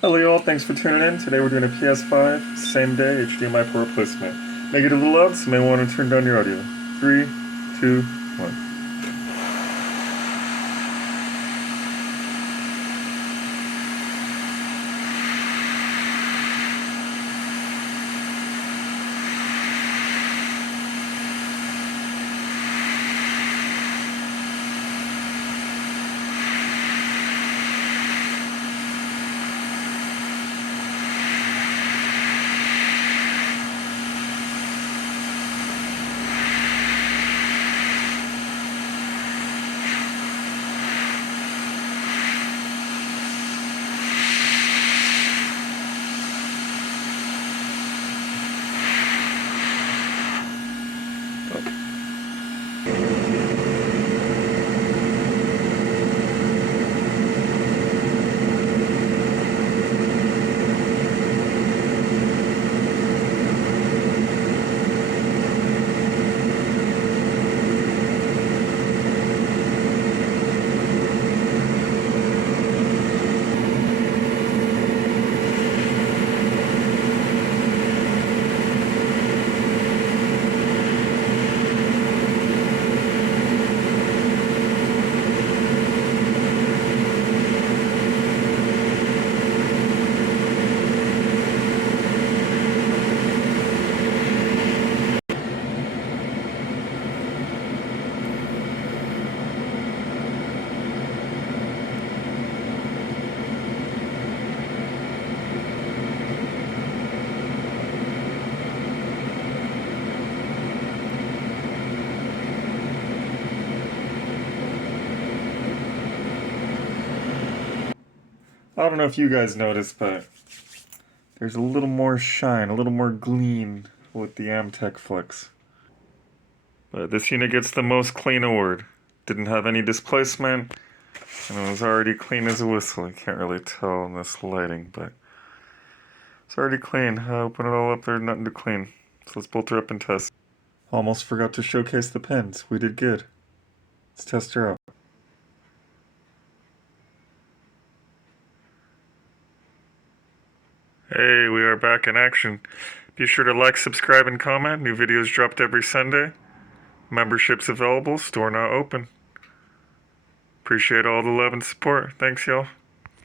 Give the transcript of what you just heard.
Hello y'all, thanks for tuning in. Today we're doing a PS5 same day HDMI port replacement. Make it a little loud, so you may want to turn down your audio. 3, 2, 1. I don't know if you guys noticed, but there's a little more shine, a little more gleam with the Amtech Flex. But this unit gets the most clean award. Didn't have any displacement, and it was already clean as a whistle. You can't really tell in this lighting, but it's already clean. I open it all up, there's nothing to clean. So let's bolt her up and test. Almost forgot to showcase the pins. We did good. Let's test her out. Hey, we are back in action. Be sure to like, subscribe, and comment. New videos dropped every Sunday. Memberships available, store now open. Appreciate all the love and support. Thanks, y'all.